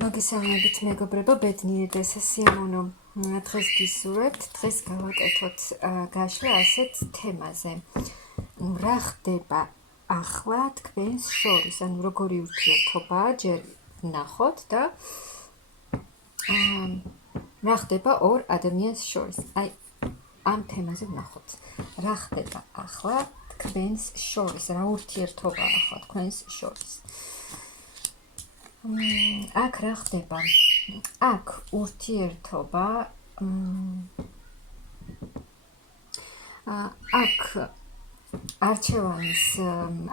მოგესალმებით მეგობრებო, ბედნიერ და სასიამოვნო დღეს გისურვებთ. დღეს გავაკეთოთ გაშლა ასეთ თემაზე. რა ხდება ახლა თქვენს შორის, ანუ როგორი ურთიერთობაა, ჯერ ნახოთ და რა ხდება ორ ადამიანს შორის. აი, ამ თემაზე ვნახოთ. რა ხდება ახლა თქვენს შორის, რა ურთიერთობაა ახლა თქვენს შორის. აქ რა ხდება? აქ ურთიერთობა აქ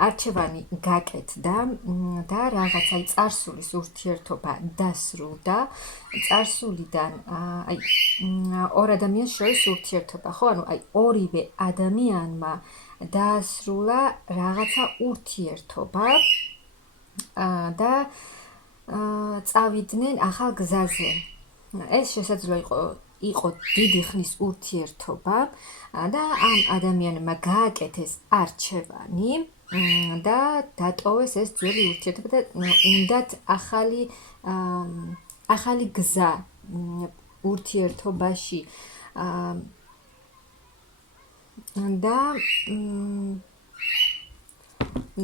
არჩევანი გაკეთდა და რაღაც აი წარსულის ურთიერთობა დასრულდა. წარსულიდან აი ორ ადამიანს შორის ურთიერთობა, ხო? ანუ აი ორივე ადამიანმა დაასრულა რაღაცა ურთიერთობა და წავიდნენ ახალ გზაზე. ეს შესაძლოა იყო დიდი ხნის ურთიერთობა და ამ ადამიანმა გააკეთეს არჩევანი და დატოვეს ეს ძველი ურთიერთობა და უნდათ ახალი გზა ურთიერთობაში და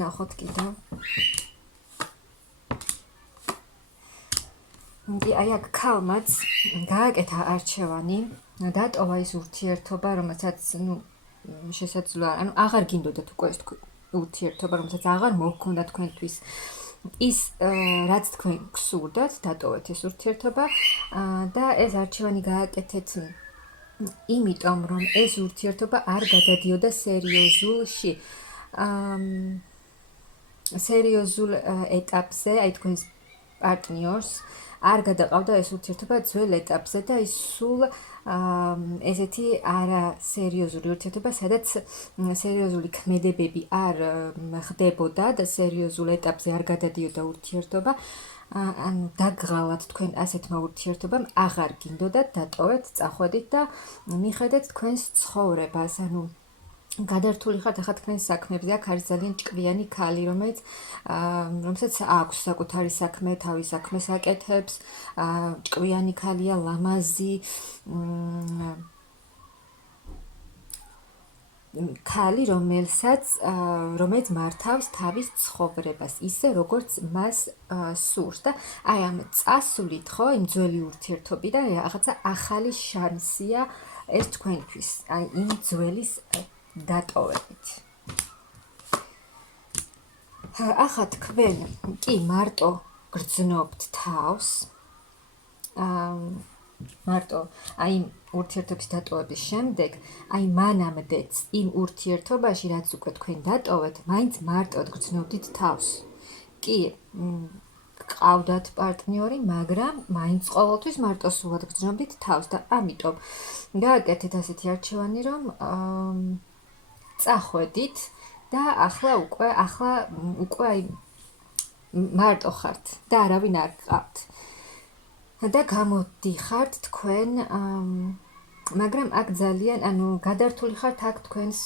ნახოთ კიდევ. აი აქ ქალმაც გააკეთა არჩევანი, დატოვა ის ურთიერთობა, რომელსაც შესაძლოა, ანუ აღარ გინდოდათ უკვე ეს ურთიერთობა, რომელსაც აღარ მოჰქონდა თქვენთვის ის, რაც თქვენ გსურდათ, დატოვეთ ეს ურთიერთობა და ეს არჩევანი გააკეთეთ იმიტომ, რომ ეს ურთიერთობა არ გადადიოდა სერიოზულ ეტაპზე, აი თქვენს პარტნიორს არ გადაყავდა ეს ურთიერთობა ძველ ეტაპზე და ის სულ ესეთი არასერიოზული ურთიერთობა, სადაც სერიოზული ქმედებები არ ხდებოდა და სერიოზულ ეტაპზე არ გადადიოდა ურთიერთობა. ანუ დაგღალათ თქვენ ასეთმა ურთიერთობამ, აღარ გინდოდათ, დატოვეთ, წახვედით და მიხედეთ თქვენს ცხოვრებას. ანუ გადართული ხართ ახლა თქვენს საქმეებზე. აქ არის ძალიან ჭკვიანი ქალი, რომელსაც აქვს საკუთარი საქმე, თავის საქმეს აკეთებს, ჭკვიანი ქალია, ლამაზი ქალი, რომელიც მართავს თავის ცხოვრებას ისე, როგორც მას სურს და აი ამ წასვლით, ხო, იმ ძველი ურთიერთობიდან რაღაცა ახალი შანსია ეს თქვენთვის, აი იმ ძველის დატოვებით. ახლა თქვენ კი მარტო გრძნობთ თავს, მარტო აი ურთიერთობის დატოვების შემდეგ, აი მანამდეც იმ ურთიერთობაში, რაც უკვე თქვენ დატოვეთ, მაინც მარტოდ გრძნობდით თავს. კი, გყავდათ პარტნიორი, მაგრამ მაინც ყოველთვის მარტოსულად გრძნობდით თავს და ამიტომ გააკეთეთ ასეთი არჩევანი, რომ წახვედით და ახლა უკვე აი მარტო ხართ და არავინ არ გყავთ. და გამოდიხართ თქვენ, მაგრამ აქ ძალიან, ანუ გადართული ხართ აქ თქვენს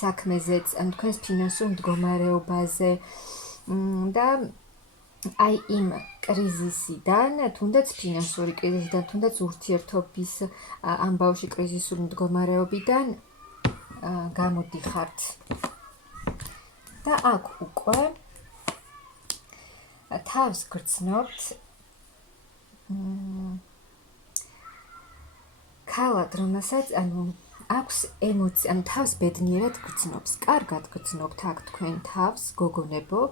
საქმეზეც, ანუ თქვენს ფინანსურ მდგომარეობაზე და აი იმ კრიზისიდან, თუნდაც ფინანსური კრიზისიდან, თუნდაც ურთიერთობის ამბავში კრიზისული მდგომარეობიდან გამოდიხართ. და აქ უკვე თავს გრძნობთ ქალად, რომელსაც ანუ აქვს ემოცია, ანუ თავს ბედნიერად გრძნობს. კარგად გრძნობთ აქ თქვენ თავს, გოგონებო.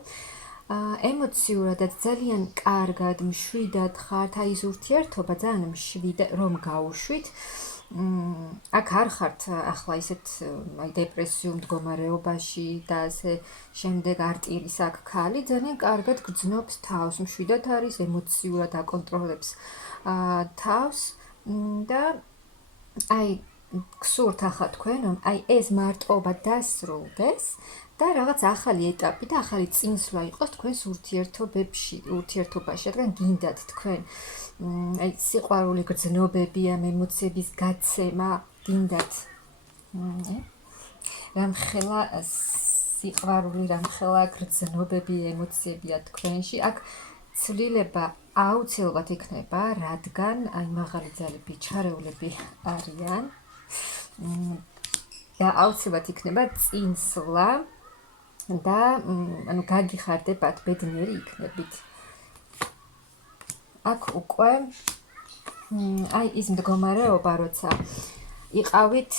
ემოციურადაც ძალიან კარგად, მშვიდად ხართ, აი ეს ურთიერთობა ძალიან მშვიდა, რომ გაუშვით. აქ არ ხართ ახლა ისეთ აი დეპრესიულ მდგომარეობაში და ასე შემდეგ არტილის აქ ქალი ძალიან კარგად გრძნობს თავს, მშვიდად არის, ემოციურად აკონტროლებს თავს და აი გსურთ ახლა თქვენ, რომ აი ეს მარტოობა დასრულდეს და რაღაც ახალი ეტაპი და ახალი წინსვლა იყოს თქვენს ურთიერთობაში, რადგან გინდათ თქვენ აი სიყვარული გრძნობები, ამ ემოციების გაცემა, გინდათ რამხელა სიყვარული, რამხელა გრძნობები, ემოციებია თქვენში. აქ ცვლილება აუცილებლად იქნება, რადგან აი მაღალი ძალები ჩარეულები არიან და აუცილებლად იქნება წინსვლა და ანუ გაგიხარდებათ, ბედნიერი იქნებით. აქ უკვე აი ის მდგომარეობა, როცა იყავით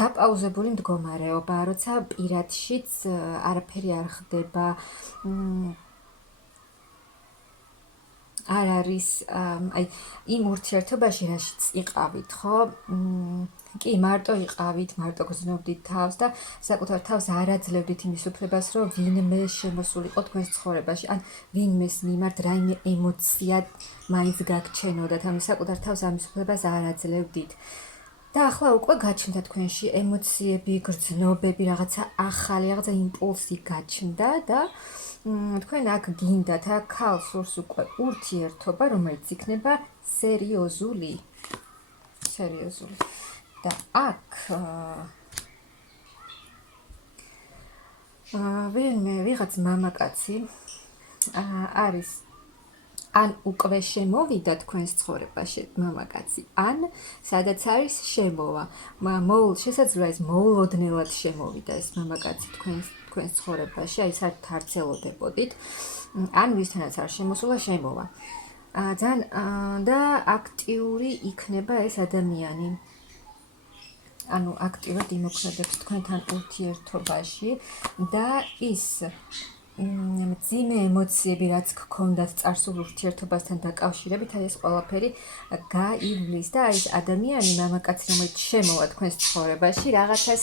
დაპაუზებული მდგომარეობა, როცა პირადშიც არაფერი არ ხდება, არ არის აი იმ ურთიერთობაში, რაშიც იყავით, ხო? კი, მარტო იყავით, მარტო გრძნობდით თავს და საკუთარ თავს არ აძლევდით იმის უფლებას, რომ ვინმე შემოსულიყო თქვენს ცხოვრებაში, ან ვინმეს მიმართ რაიმე ემოცია მაინც გაგჩენოდათ, ანუ საკუთარ თავს ამის უფლებას არ აძლევდით. და ახლა უკვე გაჩნდა თქვენში ემოციები, გრძნობები, რაღაცა ახალი, რაღაცა იმპულსი გაჩნდა და თქვენ აქ გინდათ, აქ ქალს სურს უკვე ურთიერთობა, რომელიც იქნება სერიოზული. და აქ ვიღაც მამაკაცი არის ან უკვე შემოვიდა თქვენს ცხოვრებაში მამაკაცი, ან სადაც არის შემოვა. შესაძლოა ეს მოულოდნელად შემოვიდა ეს მამაკაცი თქვენს ცხოვრებაში, აი საერთოდ არ ცელოდებოდით, ან ვისთანაც არ შემოსულა შემოვა. ძალიან და აქტიური იქნება ეს ადამიანი. ანუ აქტიურად იმოქმედებს თქვენთან ურთიერთობაში და ის მძიმე ემოციები, რაც გქონდათ წარსულ ურთიერთობასთან დაკავშირებით, აი ეს ყველაფერი გაივლის და აი ეს ადამიანი, მამაკაცი, რომელიც შემოვა თქვენს ცხოვრებაში, რაღაცას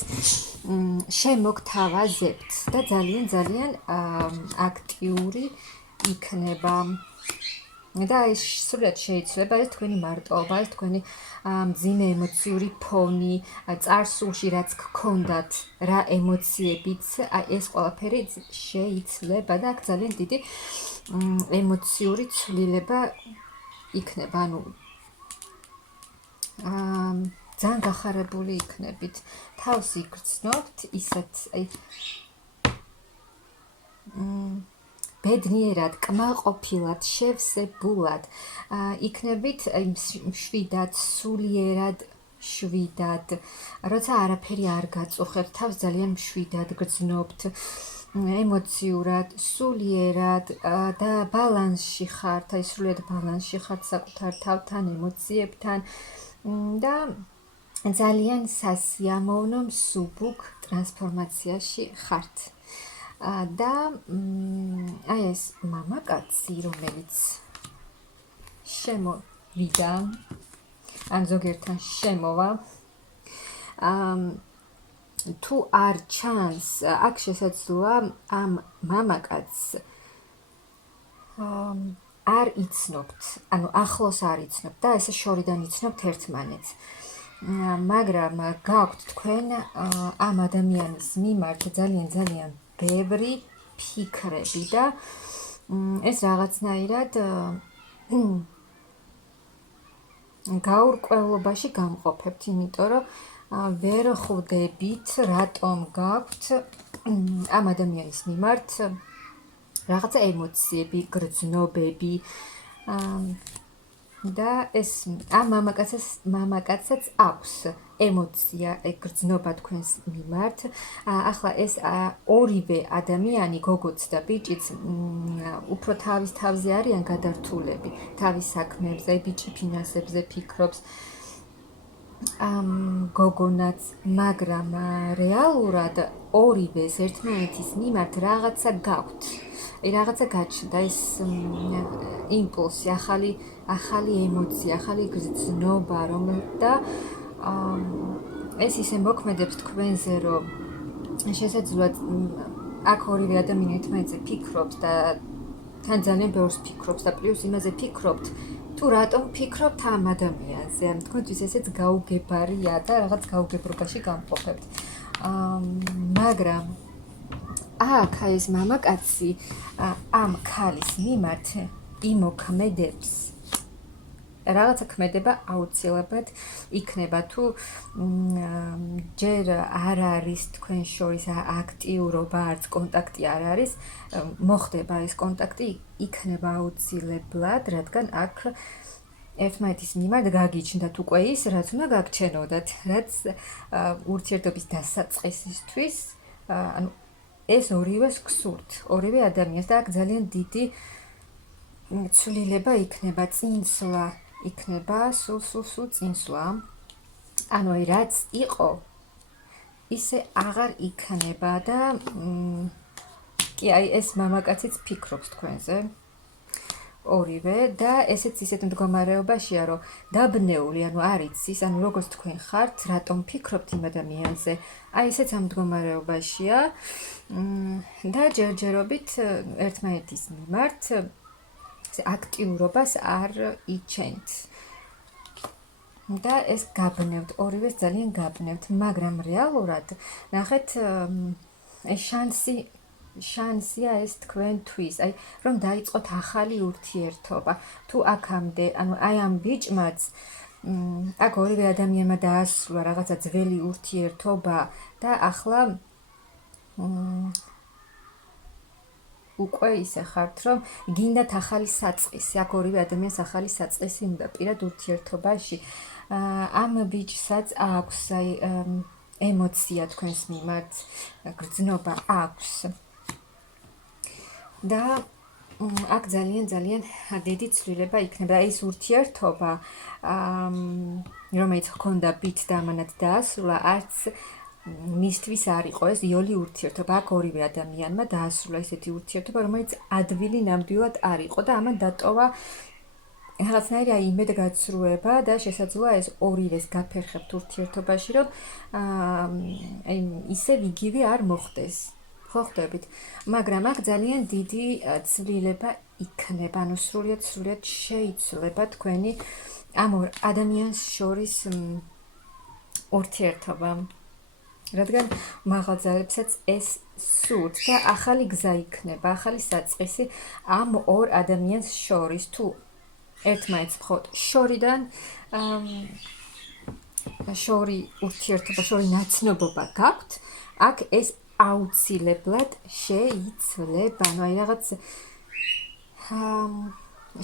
შემოგთავაზებთ და ძალიან აქტიური იქნება. და ეს სრულად შეიძლება ეს თქვენი მარტოობა, ეს თქვენი მძიმე ემოციური ფონი, წარსულში რაც გქონდათ, რა ემოციებიც, აი ეს ყველაფერი შეიძლება და აქ ძალიან დიდი ემოციური ცვლილება იქნება, ანუ ძალიან გახარებული იქნებით, თავს იგრძნობთ, ისეთ აი ბედნიერად, კმაყოფილად, შევსებულად იქნებით მშვიდად, სულიერად შვიდად, როცა არაფერი არ გაწუხებთ, თავს ძალიან მშვიდად გრძნობთ, ემოციურად, სულიერად და ბალანსში ხართ, აი სრულიად ბალანსში ხართ საკუთარ თავთან, ემოციებთან და ძალიან სასიამოვნო მსუბუქ ტრანსფორმაციაში ხართ. და აი ეს მამაკაცი, რომელიც შემოვიდა, ან ზოგიერთთან შემოვა, თუ არ ჩანს, აქ შესაძლოა ამ მამაკაცს არ იცნობთ, ანუ ახლოს არ იცნობთ და ესე შორიდან იცნობთ ერთმანეთს. მაგრამ გაქვთ თქვენ ამ ადამიანის მიმართ ძალიან ბევრი ფიქრები და ეს რაღაცნაირად გაურკვევლობაში გამყოფებთ, იმიტომ რომ ვერ ხვდებით, რატომ გაქვთ ამ ადამიანის მიმართ რაღაცა ემოციები, გრძნობები და ეს ამ მამაკაცსაც აქვს ემოცია, გრძნობა თქვენს მიმართ. ახლა ეს ორივე ადამიანი, გოგოც და ბიჭიც, უფრო თავის თავზე არიან გადართულები, თავის საქმეებზე, ბიჭი ფინანსებზე ფიქრობს, გოგონაც, მაგრამ რეალურად ორივეს ერთმანეთის მიმართ რაღაცა გაქვთ. რაღაცა გაჩნდა, ეს იმპულსი, ახალი ემოცია, ახალი გრძნობა, და ეს ისე მოქმედებს თქვენზე, რომ შესაძლოა აქ ორივე ადამიანი ერთმანეთზე ფიქრობს და თან ძალიან ბევრს ფიქრობს და პლუს იმაზე ფიქრობთ, თუ რატომ ფიქრობთ ამ ადამიანზე, თქვენთვის ესეც გაუგებარია და რაღაც გაუგებრობაში გამყოფებთ. მაგრამ აქ ეს მამაკაცი ამ ქალის მიმართ იმოქმედებს რაღაცა ქმედება აუცილებლად იქნება თუ ჯერ არ არის თქვენ შორის აქტიურობა, არც კონტაქტი არ არის, მოხდება ეს კონტაქტი, იქნება აუცილებლად, რადგან აქ ერთმანეთის მიმართ გაგიჩნდათ უკვე ის, რაც უნდა გაგჩენოდათ, რაც ურთიერთობის დასაწყისისთვის, ანუ ეს ორივეს გსურთ, ორივე ადამიანს და აქ ძალიან დიდი ცვლილება იქნება, წინსვლა იქნება, სულ წინსვლა. ანუ რაც იყო, ისე აღარ იქნება და კი აი ეს მამაკაციც ფიქრობს თქვენზე. ორივე და ესეც ისეთ მდგომარეობაშია, რომ დაბნეული, ანუ არ იცის, ანუ როგორც თქვენ ხართ, რატომ ფიქრობთ იმ ადამიანზე. აი ესეც ამ მდგომარეობაშია და ჯერჯერობით ერთმანეთის მიმართ აქტიურობას არ იჩენთ. და ეს გაბნევთ, ორივეს ძალიან გაბნევთ, მაგრამ რეალურად ნახეთ ეს შანსია ეს თქვენთვის, აი რომ დაიწყოთ ახალი ურთიერთობა. თუ აქამდე, ანუ აი ამ ბიჭმაც აქ ორივე ადამიანმა დაასრულა რაღაცა ძველი ურთიერთობა და ახლა უკვე ისე ხართ, რომ გინდათ ახალი საწყისი, აქ ორივე ადამიანს ახალი საწყისი უნდა პირად ურთიერთობაში. ამ ბიჭსაც აქვს აი ემოცია თქვენს მიმართ, გრძნობა აქვს. და აქ ძალიან დიდი ცვლილება იქნება და ის ურთიერთობა, რომელიც ჰქონდა ბიჭს და ამანაც დაასრულა, არც მისთვის არ იყო ეს იოლი ურთიერთობა. აქ ორივე ადამიანმა დაასრულა ესეთი ურთიერთობა, რომელიც ადვილი ნამდვილად არ იყო და ამან დატოვა რაღაცნაირი აი იმედგაცრუება და შესაძლოა ეს ორივეს გაფერხებთ ურთიერთობაში, რომ აი ისევ იგივე არ მოხდეს. ხო ხვდებით? მაგრამ აქ ძალიან დიდი ცვლილება იქნება, ანუ სრულიად შეიცვლება თქვენი ამ ორ ადამიანს შორის ურთიერთობა. რადგან მაღალძალებსაც ეს სურთ და ახალი გზა იქნება, ახალი საწყისი ამ ორ ადამიანს შორის, თუ ერთმანეთს მხოლოდ შორიდან შორი ურთიერთობა, შორი ნაცნობობა გაქვთ, აქ ეს აუცილებლად შეიცვლება. ანუ აი რაღაც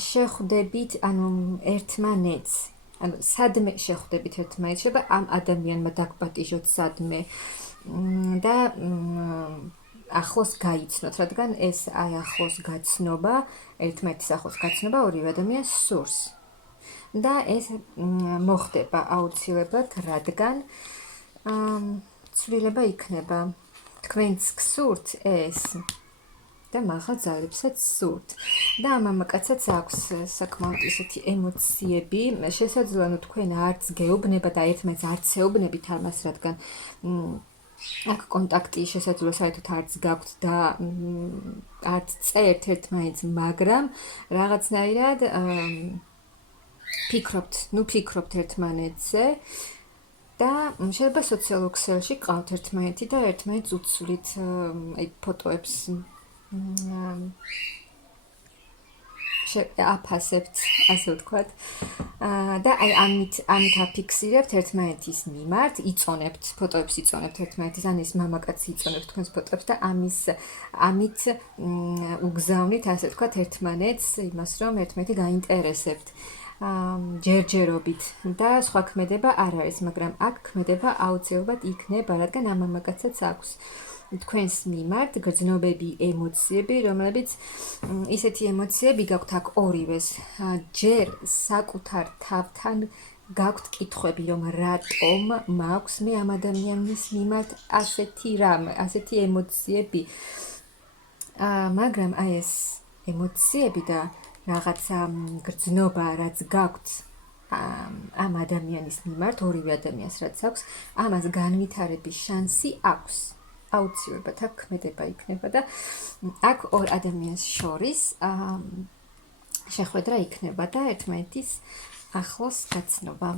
შეხვდებით, ანუ ერთმანეთს, ანუ სადმე შეხვდებით ერთმანეთს, შეიძლება ამ ადამიანმა დაგპატიჟოთ სადმე და ახლოს გაიცნოთ, რადგან ეს აი ახლოს გაცნობა, ერთმანეთის ახლოს გაცნობა ორივე ადამიანს სურს. და ეს მოხდება აუცილებლად, რადგან ცვლილება იქნება. თქვენც გსურთ ეს და მაღალძალებსაც სურთ. და ამ მამაკაცსაც აქვს საკმაოდ ისეთი ემოციები, შესაძლოა რომ თქვენ არც გეუბნება და ერთმანეთს არც ეუბნებით ამას, რადგან აქ კონტაქტი შესაძლოა საერთოდ არც გაქვთ და არც წერთ ერთმანეთს, მაგრამ რაღაცნაირად ფიქრობთ ერთმანეთზე და შეიძლება სოციალურ ქსელში ყავთ ერთმანეთი და ერთმანეთს უცვლით აი ფოტოებს აფასებთ, ასე ვთქვათ. და აი ამით აფიქსირებთ ერთმანეთის მიმართ, იწონებთ, ფოტოებს იწონებთ ერთმანეთის, ან ეს მამაკაცი იწონებს თქვენს ფოტოებს და ამით უგზავნით, ასე ვთქვათ, ერთმანეთს იმას, რომ ერთმანეთი გაინტერესებთ. ჯერჯერობით და სხვა ქმედება არ არის, მაგრამ აქ ქმედება აუცილებლად იქნება, რადგან ამ მამაკაცსაც აქვს თქვენს მიმართ გრძნობები, ემოციები, რომლებიც ისეთი ემოციები გაქვთ აქ ორივეს. ჯერ საკუთარ თავთან გაქვთ კითხვები, რომ რატომ მაქვს მე ამ ადამიანის მიმართ ასეთი რამ, ასეთი ემოციები. მაგრამ აი ეს ემოციები და რაღაცა გრძნობა, რაც გაქვთ ამ ადამიანის მიმართ, ორივე ადამიანს რაც აქვს, ამას განვითარების შანსი აქვს. აუცილებლად აქ ქმედება იქნება და აქ ორ ადამიანს შორის შეხვედრა იქნება და ერთმანეთის ახლოს გაცნობა.